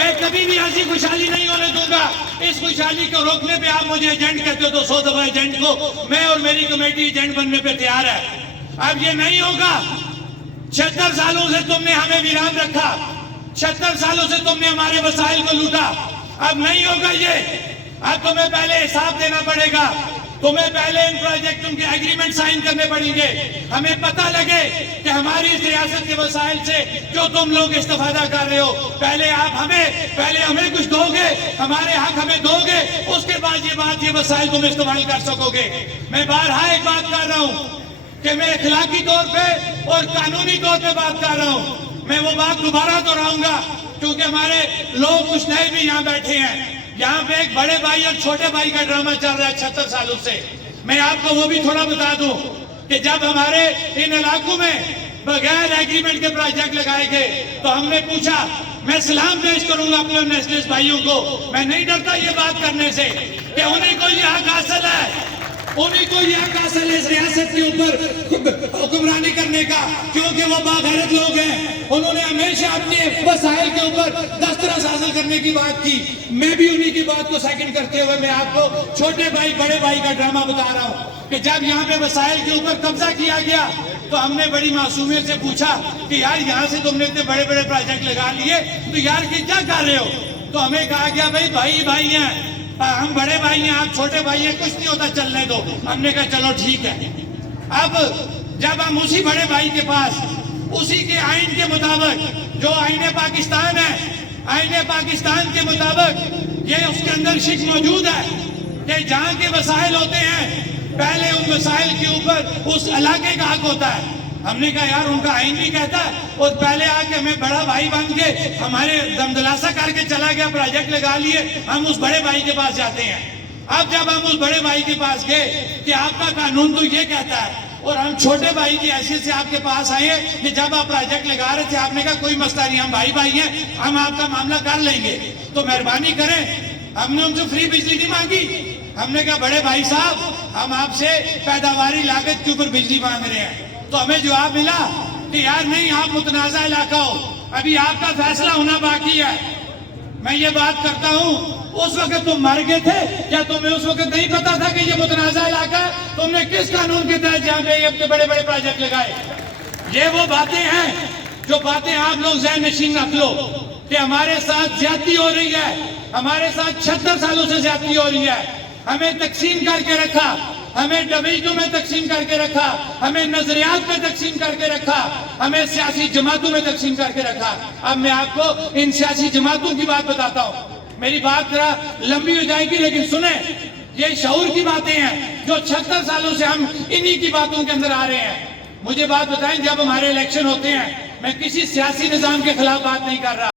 میں کبھی بھی ایسی خوشحالی نہیں ہونے دوں گا. اس خوشحالی کو روکنے پہ آپ مجھے ایجنٹ کہتے ہو تو 100 دفعہ ایجنٹ کو میں اور میری کمیٹی ایجنٹ بننے پہ تیار ہے. اب یہ نہیں ہوگا. 76 سالوں سے تم نے ہمیں ویران رکھا, 76 سالوں سے تم نے ہمارے وسائل کو لوٹا. اب نہیں ہوگا یہ. اب تمہیں پہلے حساب دینا پڑے گا. تمہیں پہلے ان پروجیکٹوں کے ایگریمنٹ سائن کرنے پڑیں گے. ہمیں پتہ لگے کہ ہماری اس ریاست کے وسائل سے جو تم لوگ استفادہ کر رہے ہو, پہلے ہمیں کچھ دو گے, ہمارے حق ہمیں دو گے, اس کے بعد یہ وسائل تم استعمال کر سکو گے. میں بارہا ایک بات کر رہا ہوں کہ میں اخلاقی طور پہ اور قانونی طور پہ بات کر رہا ہوں. میں وہ بات دوبارہ دہراؤں گا کیونکہ ہمارے لوگ کچھ نئے بھی یہاں بیٹھے ہیں. یہاں پہ ایک بڑے بھائی اور چھوٹے بھائی کا ڈرامہ چل رہا ہے 76 سالوں سے. میں آپ کو وہ بھی تھوڑا بتا دوں کہ جب ہمارے ان علاقوں میں بغیر ایگریمنٹ کے پروجیکٹ لگائے گئے تو ہم نے پوچھا, میں سلام پیش کروں گا اپنے نیشنلسٹ بھائیوں کو, میں نہیں ڈرتا یہ بات کرنے سے کہ انہیں کو یہ حق حاصل ہے, انہیں کو یہ حق حاصل ہے اس ریاست کے اوپر حکمرانی کرنے کا, کیونکہ وہ باغیرت لوگ ہیں. انہوں نے ہمیشہ اپنے وسائل کے اوپر دسترس حاصل کرنے کی بات کی. میں بھی انہی کی بات کو سیکنڈ کرتے ہوئے میں آپ کو چھوٹے بھائی بڑے بھائی کا ڈرامہ بتا رہا ہوں کہ جب یہاں پہ وسائل کے اوپر قبضہ کیا گیا تو ہم نے بڑی معصومیت سے پوچھا کہ یار یہاں سے تم نے اتنے بڑے بڑے پروجیکٹ لگا لیے تو یار یہ کیا کر رہے ہو. تو ہمیں کہا گیا بھائی ہیں, ہم بڑے بھائی ہیں, آپ چھوٹے بھائی ہیں, کچھ نہیں ہوتا, چلنے دو. ہم نے کہا چلو ٹھیک ہے. اب جب ہم اسی بڑے بھائی کے پاس اسی کے آئین کے مطابق جو آئین پاکستان ہے, آئین پاکستان کے مطابق یہ اس کے اندر شک موجود ہے کہ جہاں کے وسائل ہوتے ہیں پہلے ان وسائل کے اوپر اس علاقے کا حق ہوتا ہے. ہم نے کہا یار ان کا آئین بھی کہتا ہے, اور پہلے آ کے ہمیں بڑا بھائی بن کے ہمارے دمدلاسا کر کے چلا گیا, پروجیکٹ لگا لیے, ہم اس بڑے بھائی کے پاس جاتے ہیں. اب جب ہم اس بڑے بھائی کے پاس گئے کہ آپ کا قانون تو یہ کہتا ہے, اور ہم چھوٹے بھائی کی حیثیت سے آپ کے پاس آئے کہ جب آپ پروجیکٹ لگا رہے تھے آپ نے کہا کوئی مسئلہ نہیں, ہم بھائی ہیں, ہم آپ کا معاملہ کر لیں گے, تو مہربانی کریں. ہم نے ان سے فری بجلی نہیں مانگی. ہم نے کہا بڑے بھائی صاحب ہم آپ سے پیداواری لاگت کے اوپر بجلی مانگ رہے ہیں. تو ہمیں جواب ملا کہ یار نہیں, آپ متنازع علاقہ ہو, ابھی آپ کا فیصلہ ہونا باقی ہے. میں یہ بات کرتا ہوں, اس وقت تم مر گئے تھے کیا تمہیں اس وقت نہیں پتا تھا کہ یہ متنازع علاقہ ہے؟ تم نے کس قانون کے تحت جہاں پہ یہ بڑے بڑے پروجیکٹ لگائے؟ یہ وہ باتیں ہیں جو باتیں آپ لوگ ذہن نشین رکھ لو کہ ہمارے ساتھ زیادتی ہو رہی ہے, ہمارے ساتھ 76 سالوں سے زیادتی ہو رہی ہے. ہمیں تقسیم کر کے رکھا, ہمیں ڈویژنوں میں تقسیم کر کے رکھا, ہمیں نظریات میں تقسیم کر کے رکھا, ہمیں سیاسی جماعتوں میں تقسیم کر کے رکھا. اب میں آپ کو ان سیاسی جماعتوں کی بات بتاتا ہوں. میری بات ذرا لمبی ہو جائے گی لیکن سنیں, یہ شعور کی باتیں ہیں جو 76 سالوں سے ہم انہی کی باتوں کے اندر آ رہے ہیں. مجھے بات بتائیں, جب ہمارے الیکشن ہوتے ہیں, میں کسی سیاسی نظام کے خلاف بات نہیں کر رہا.